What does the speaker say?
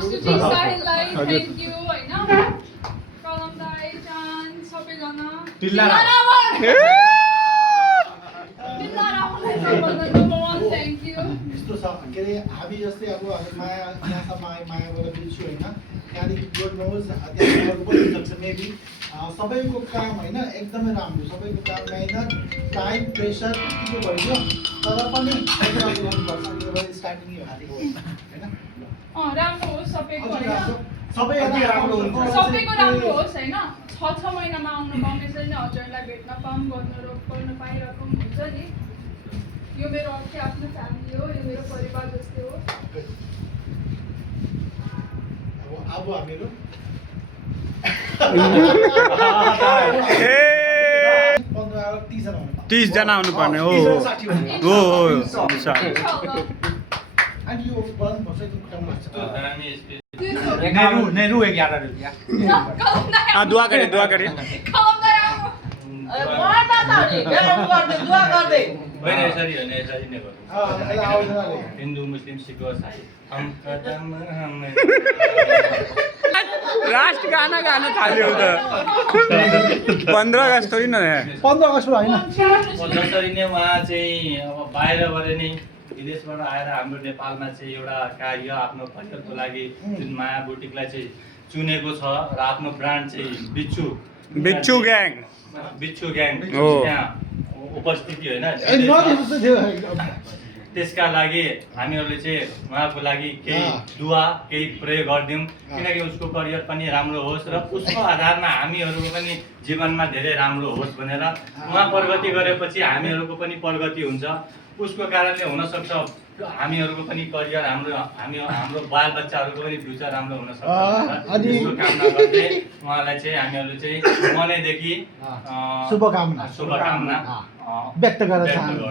आशुजी साहिललाई thank you हैन कलम दाइ चान सबैजना टिल्ला रावललाई सबभन्दा नम्बर 1 थ्याङ्क यू यस्तो छ के अरे हामी जस्तै अब हामी माया यहाँसम्म माया गरेर दिन्छु होइन त्यहाँदेखि गोड नोज त्यहाँदेखि अरू पनि हुनसक्छ मेबी सबैको काम होइन एकदमै राम्रो सबैको काम मेहनत टाइम प्रेसर के भइदियो तर पनि गर्नुपर्छ किनभने स्टार्टिङ यो हातेको होइन राम्रो होस् सबैको हैन सबै राम्रो हुन्छ सबैको राम्रो होस् हैन 6 महिनामा आउनु पाउने चाहिँ हजुरलाई भेट्न पाऊँ गर्न पाइरहेको हुन्छ नि यो मेरो अर्कै आफ्नो फ्यामिली हो यो मेरो परिवार जस्तै हो अब हामीहरू 30 जना आउनु पर्ने हो अनि यो बन्द पर्छ त्यो खुट्टामा लाग्छ नेहरू 11 रुपैयाँ दुआ गरे होइन यसरी होइन यसरी नै गर्नु हिन्दू मुस्लिम सिख इसाई हम कदम हम राष्ट्र गाना गाना थाल्यो त 15 अगस्त थोरै न 15 अगस्त होइन जसरी नै उहाँ चाहिँ अब बाहिरबाट नै विदेशबाट आएर हाम्रो नेपालमा चाहिँ एउटा कार्य आफ्नो परिवारको लागि जुन माया बुटिकलाई चाहिँ चुनेको छ र आफ्नो ब्रान्ड चाहिँ बिच्छु ग्याङ त्यहाँ उपस्थिति होइन त्यसका लागि हामीहरूले चाहिँ उहाँको लागि केही दुआ केही प्रयोग गरिदिउँ किनकि उसको करियर पनि राम्रो होस् र उसको आधारमा हामीहरूको पनि जीवनमा धेरै राम्रो होस् भनेर उहाँ प्रगति गरेपछि हामीहरूको पनि प्रगति हुन्छ उसको कारणले हुनसक्छ हामीहरूको पनि करियर हाम्रो बालबच्चाहरूको पनि फ्युचर राम्रो हुनसक्छ त्यसको कामना गर्दै उहाँलाई चाहिँ हामीहरू चाहिँ मनैदेखि शुभकामना व्यक्त गर्न चाहन्छु